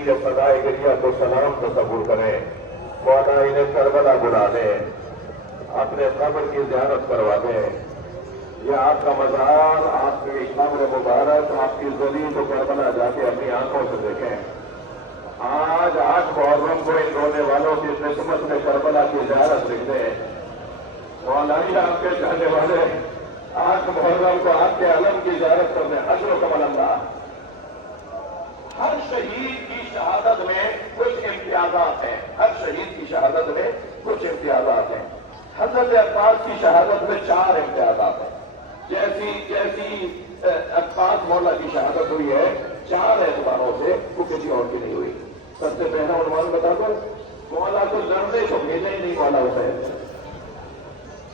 تیر فضائے گریہ کو سلام تصور کریں، مولا انہیں کربلا بلا دیں، اپنے قبر کی زیارت کروا دیں، یہ آپ کا مزار، آپ کی قبر مبارک، آپ کی زمین کو کربلا جا کے اپنی آنکھوں سے دیکھیں۔ آج 8 محرم کو ان رونے والوں کی قسمت میں کربلا کی زیارت لکھ دیں۔ مولا آپ کے چاہنے والے 8 محرم کو آپ کے علم کی زیارت کرنے اجر و کمال اللہ۔ ہر شہید کی شہادت میں کچھ امتیازات ہیں، ہر شہید کی شہادت میں کچھ امتیازات ہیں۔ حضرت عباس کی شہادت میں 4 امتیازات ہیں۔ جیسی عباس مولا کی شہادت ہوئی ہے 4 اعتباروں سے وہ کسی اور کی نہیں ہوئی۔ سب سے پہلا عنوان بتا دو، مولا کو لڑنے کو بھیجا ہی نہیں مولا حسین،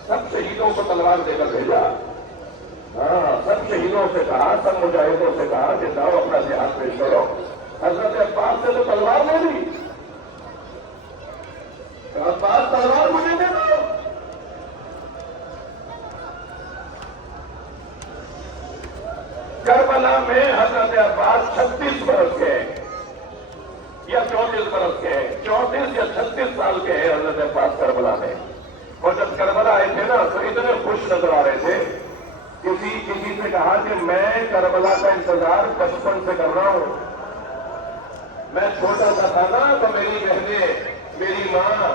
سب شہیدوں کو تلوار دے کر بھیجا۔ ہاں، سب شہیدوں سے کہا، سب مجاہدوں سے کہا کہ جاؤ اپنا جہاد پیش کرو۔ حضرت عباس سے تو تلوار لے لی، عباس تلوار مجھے دے دو۔ کربلا میں حضرت عباس 36 برس کے یا 34 برس کے، 34 یا 36 سال کے ہیں حضرت عباس کربلا میں۔ اور جب کربلا آئے تھے نا تو اتنے خوش نظر آ رہے تھے۔ کسی سے کہا کہ میں کربلا کا انتظار بچپن سے کر رہا ہوں، میں چھوٹا سا تھا نا تو میری بہنیں، میری ماں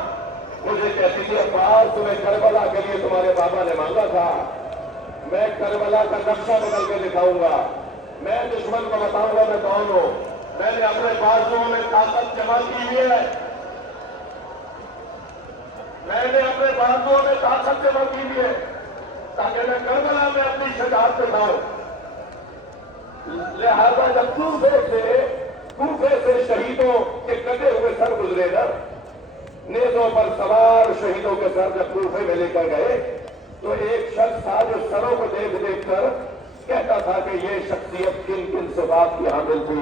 مجھے کہتی تھی عباس تمہیں کربلا کے لیے تمہارے بابا نے مانگا تھا، میں کربلا کا نقشہ بدل کے دکھاؤں گا، میں دشمن کو بتاؤں گا میں کون ہوں۔ میں نے اپنے بازوؤں میں طاقت جمع کی ہوئی ہے، میں نے اپنے بازوؤں میں طاقت جمع کی ہوئی ہے تاکہ میں کربلا میں اپنی شجاعت دکھاؤں۔ لہذا جب کوفے سے شہیدوں کے کٹے ہوئے سر گزرے نا، نیزوں پر سوار شہیدوں کے سر جب کوفے میں لے کر گئے تو ایک شخص تھا جو سروں کو دیکھ دیکھ کر کہتا تھا کہ یہ شخصیت کن کن صفات کی حامل تھی۔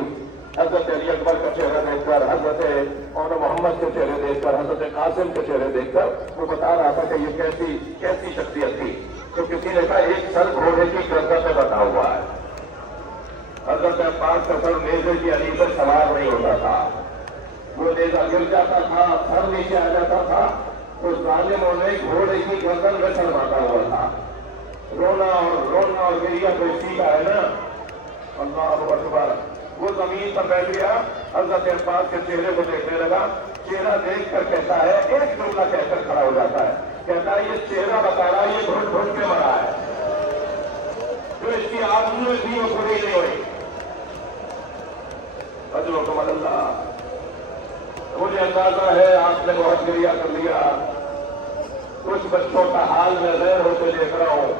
حضرت علی اکبر کا چہرہ دیکھ کر، حضرت عمر محمد کے چہرے دیکھ کر، حضرت قاسم کے چہرے دیکھ کر وہ بتا رہا تھا کہ یہ کیسی شخصیت تھی۔ تو کسی نے کہا ایک سر گھوڑے کی گردن پہ بنا ہوا ہے۔ حضرت عباس کا سر نیزے کی علی پر سوار نہیں ہوتا تھا، وہ نیزہ گر جاتا تھا، سر نیچے آ جاتا تھا تو ظالموں نے گھوڑے کی گردن میں سر باندھا ہوا تھا۔ رونا اور گریہ کوئی سیکھا ہے نا، اللہ اکبر۔ وہ زمین پر بیٹھ گیا، حضرت عباس کے چہرے کو دیکھنے لگا، چہرہ دیکھ کر کہتا ہے، ایک جملہ کہہ کر کھڑا ہو جاتا ہے، کہتا ہے یہ چہرہ بتا رہا ہے یہ گھٹ گھٹ کے مرا ہے، جو اس کی آرزویں تھی وہ پوری نہیں ہوئی۔ اجر و کمال اللہ۔ مجھے اندازہ ہے آپ نے بہت گریہ کر لیا، کچھ بچوں کا حال میں غیر ہوتے دیکھ رہا ہوں،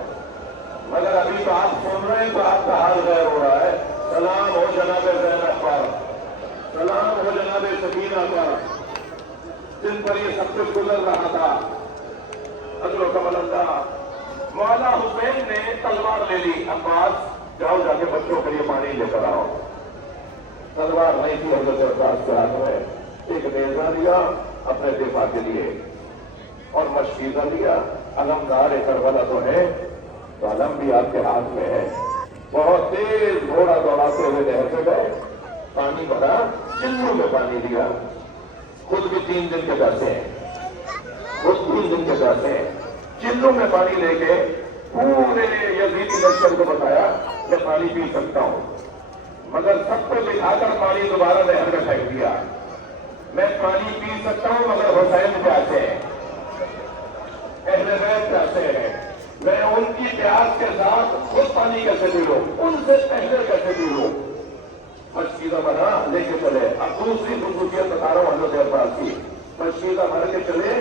مگر ابھی تو آپ سن رہے ہیں تو آپ کا حال غیر ہو رہا ہے۔ سلام ہو جناب زینب پر، سلام ہو جناب سکینہ پر، جن پر یہ سب کچھ گزر رہا تھا۔ اجر و کمال اللہ۔ مولا حسین نے تلوار لے لی، عباس جاؤ جا کے بچوں کے لیے پانی لے کر آؤ۔ تلوار نہیں تھی حضرت عباس کے ہاتھ میں، ایک نیزہ لیا اپنے دفاع کے لیے اور مشکیزہ لیا۔ علمدار کربلا تو ہے تو علم بھی آپ کے ہاتھ میں ہے۔ بہت تیز گھوڑا دوڑاتے ہوئے نہر پہ گئے، پانی بھرا، چلو میں پانی دیا، خود بھی 3 دن کے پیسے ہیں، خود 3 دن کے پیسے ہیں، چلو میں پانی لے کے پورے یزیدی لشکر کو بتایا میں پانی پی سکتا ہوں، مگر سب کو دکھا کر پانی دوبارہ نہر میں پھینک دیا۔ میں پانی پی سکتا ہوں مگر حسین پیاسے ہیں، اہل بیت پیاسے ہیں، میں ان کی پیاس کے ساتھ خود پانی کیسے پی لوں، ان سے پہلے کیسے پی لوں۔ مشکیزہ بنا لے کے چلے۔ اب دوسری خصوصیت بتا رہا ہوں حضرت عباس کی، مشکیزہ بھر کے چلے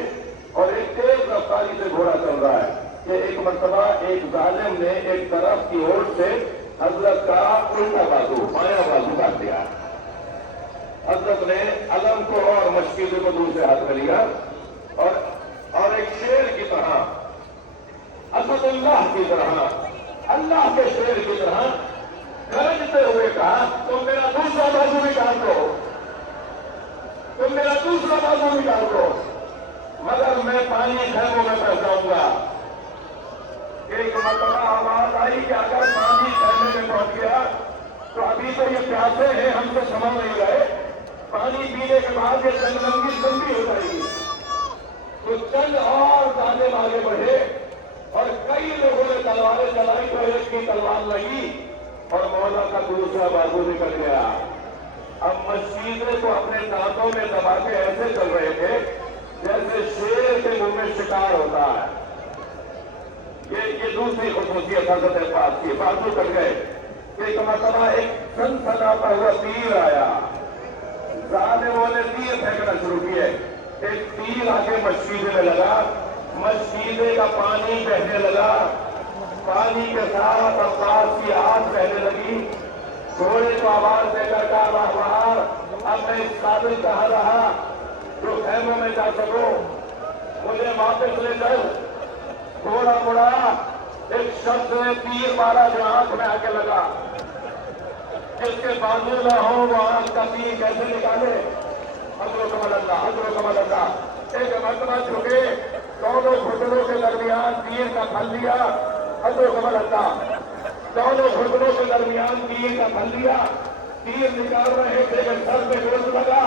اور ایک تیز رفتاری سے گھوڑا چل رہا ہے کہ ایک مرتبہ ایک ظالم نے ایک طرف کی اوٹ سے حضرت کا الٹا بازو، بایاں بازو کاٹ دیا۔ حضرت نے علم کو اور مشکیزے کو دوسرے ہاتھ میں لیا اور ایک شیر کی طرح، اسد اللہ کی طرح، اللہ کے شیر کی طرح گرجتے ہوئے کہا تم میرا دوسرا بازو نکال دو، تم میرا دوسرا بازو نکال دو، مگر میں پانی خیموں میں پہنچاؤں گا۔ ایک مرتبہ آواز آئی کہ اگر پانی خیمے میں پہنچ گیا تو ابھی تو یہ پیاسے ہیں ہم سے سنبھل نہیں رہے، پانی پینے کے بعد یہ جنگ لمبی لمبی ہو جائے گی. تو چند اور ظالم آگے بڑھے اور کئی لوگوں نے تلواریں چلائی تو ایک کی تلوار لگی اور مولا کا دوسرا بازو نکل گیا. اب مشیدے کو اپنے دانتوں میں دبا کے ایسے چل رہے تھے جیسے شیر کے منہ میں شکار ہوتا ہے. یہ دوسری خصوصیت حضرت عباس کی. بازو کٹ گئے. ایک مرتبہ ایک سنسناتا ہوا تیر آیا. ظالموں نے تیر پھینکنا شروع کیے. ایک تیر آ کے مشیدے میں لگا. مشیدے کا پانی بہنے لگا. پانی کے ساتھ عباس کی آنکھ بہنے لگی. گھوڑے کو آواز دے کر کہا باہر اب میں اس قابل کہاں رہا جو خیموں میں جا سکوں, مجھے واپس لے کر. گھوڑا مڑا. ایک شخص نے تیر مارا جو آنکھ میں آ کے لگا. جس کے بازو نہ ہو وہ آنکھ کا تیر کیسے نکالے؟ حضر و کمال اللہ, حضر و کمال اللہ. ایک مرتبہ چکے دونوں گھٹنوں کے درمیان تیر کا پھل لیا. حضر و کمال اللہ. دونوں گھٹنوں کے درمیان تیر کا پھل لیا. تیر نکال رہے تھے کہ سر میں گوشت لگا.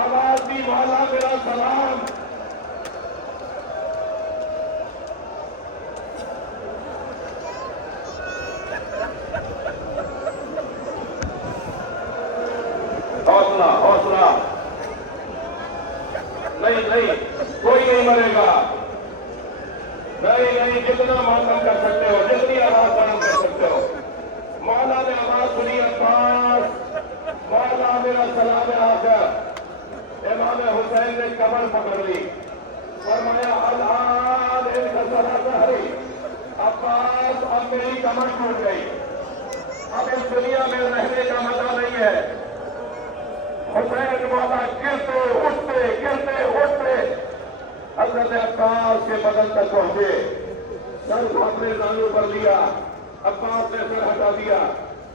آواز دی مولا میرا سلام. حوصلہ حوصلہ. نہیں کوئی نہیں مرے گا. نہیں جتنا ماتم کر سکتے ہو, جتنی آواز بلند کر سکتے ہو. مولا نے آواز سنی. عباس مولا میرا سلام آخر. امام حسین نے کمر پکڑ لی. فرمایا الآن انتصر ظہری. عباس اب میری کمر ٹوٹ گئی. اب اس دنیا میں رہنے کا مزہ نہیں ہے. حسین مولا گرتے اٹھتے حضرت عباس کے بدن تک پہنچے. سر کو اپنے دانوں پر لیا. عباس نے سر ہٹا دیا.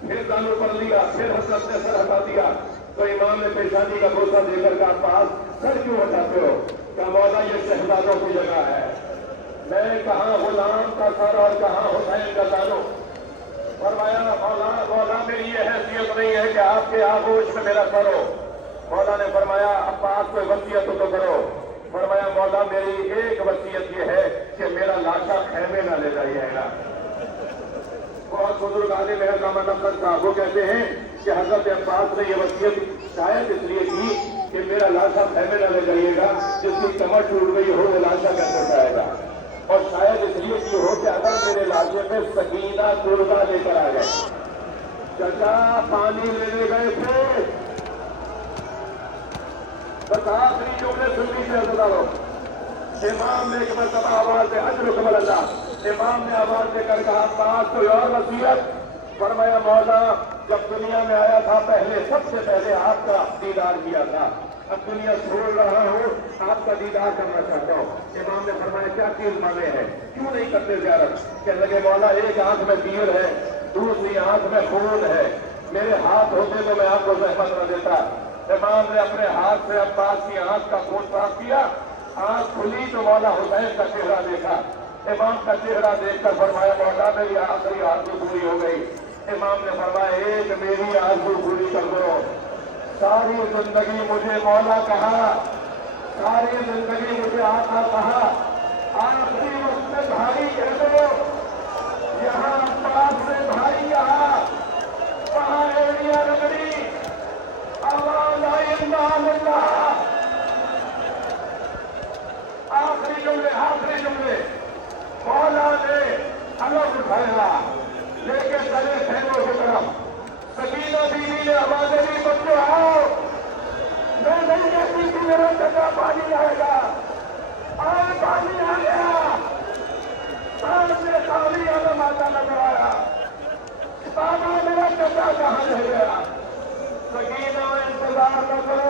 پھر دانوں پر لیا. پھر حضرت نے سر ہٹا دیا. تو امام نے پیشانی کا بوسہ دے کر کہا عباس سر کیوں ہٹاتے ہو؟ کہا مولا یہ شہزادوں کی جگہ ہے. میں کہاں غلام کا سر اور کہاں حسین کا دانوں. فرمایا مولا میری یہ حیثیت نہیں ہے کہ آپ کے آغوش میں میرا سر ہو. مولا نے فرمایا عباس کوئی وصیت تو کرو. فرمایا مولا میری ایک وصیت یہ ہے کہ میرا لاشا خیمے نہ لے جائیے گا. بہت بزرگ عالم ہے علامہ نقد صاحب, وہ کہتے ہیں کہ حضرت عباس نے یہ وصیت شاید اس لیے کی کہ میرا لاشا خیمے نہ لے جائیے گا. جس کی کمر ٹوٹ گئی ہو وہ لاشا کیسے جائے گا. اور شاید اس لیے کی ہو کہ اگر میرے لاشے میں سکینہ دردہ لے کر آ گئے. چچا پانی لینے گئے تھے. بس آخری جملے سن لیجیے حضرتوں. امام نے ایک مرتبہ آواز دے. حضر و کمال اللہ. امام نے آواز دے کر کہا عباس کوئی اور وصیت؟ فرمایا مولا جب دنیا میں آیا تھا سب سے پہلے آپ کا دیدار کیا تھا. اب دنیا چھوڑ رہا ہوں, آپ کا دیدار کرنا چاہتا ہوں. امام نے فرمایا کیا چیز مانے ہیں, کیوں نہیں کرتے زیارت؟ کہنے لگے مولا ایک آنکھ میں تیر ہے, دوسری آنکھ میں خون ہے. میرے ہاتھ ہوتے تو میں آپ کو زحمت نہ دیتا. امام نے اپنے ہاتھ سے عباس کی آنکھ کا خون صاف کیا. آنکھ کھلی تو مولا حسین کا چہرہ دیکھا. امام کا چہرہ دیکھ کر فرمایا مولا میری آخری آرزو پوری ہو گئی. امام نے فرمایا ایک میری آرزو پوری کر دو. ساری زندگی مجھے مولا کہا, ساری زندگی مجھے آقا کہا. آخری وقت میں بھائی کہہ دو. یہاں عباس سے بھائی کہا, وہاں ایڑیاں رگڑی. آخری جملے مولا نے الگ اٹھایا لے کے چلے خیموں کی طرف. سکینہ بیوی نے آوازیں دی بچوں آؤ. میں نہیں کہتی کہ میرا چچا پانی آئے گا. اور پانی آ گیا. سامنے خالی عالم آتا نظر آیا. بابا میرا چچا کہاں رہ گیا؟ سکینہ انتظار نہ کرو.